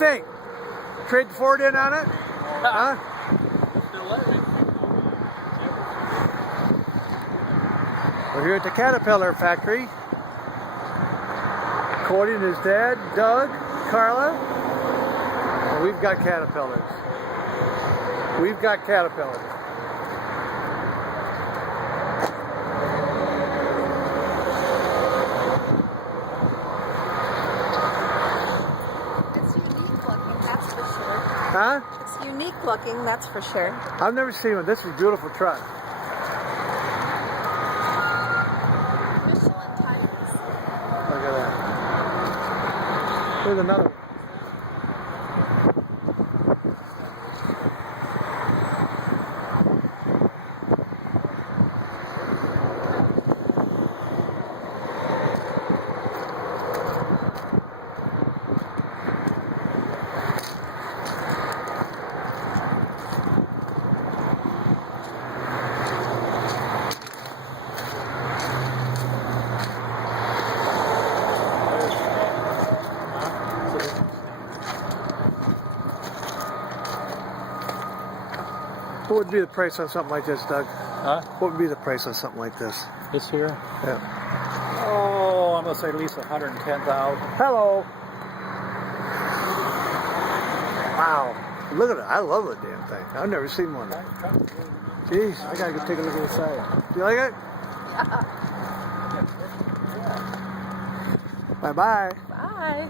think? Trade the Ford in on it? Huh? We're here at the Caterpillar factory. Cody and his dad, Doug, Carla. And we've got Caterpillars. We've got Caterpillars. It's unique looking, that's for sure. Huh? It's unique looking, that's for sure. I've never seen one. This is a beautiful truck. Michelin tires. Look at that. Here's another one. What would be the price on something like this, Doug? Huh? What would be the price on something like this? This here? Yeah. Oh, I'm gonna say at least 110,000. Hello. Wow. Look at it. I love the damn thing. I've never seen one. Jeez, I gotta go take a look at the side. You like it? Yeah. Bye-bye. Bye.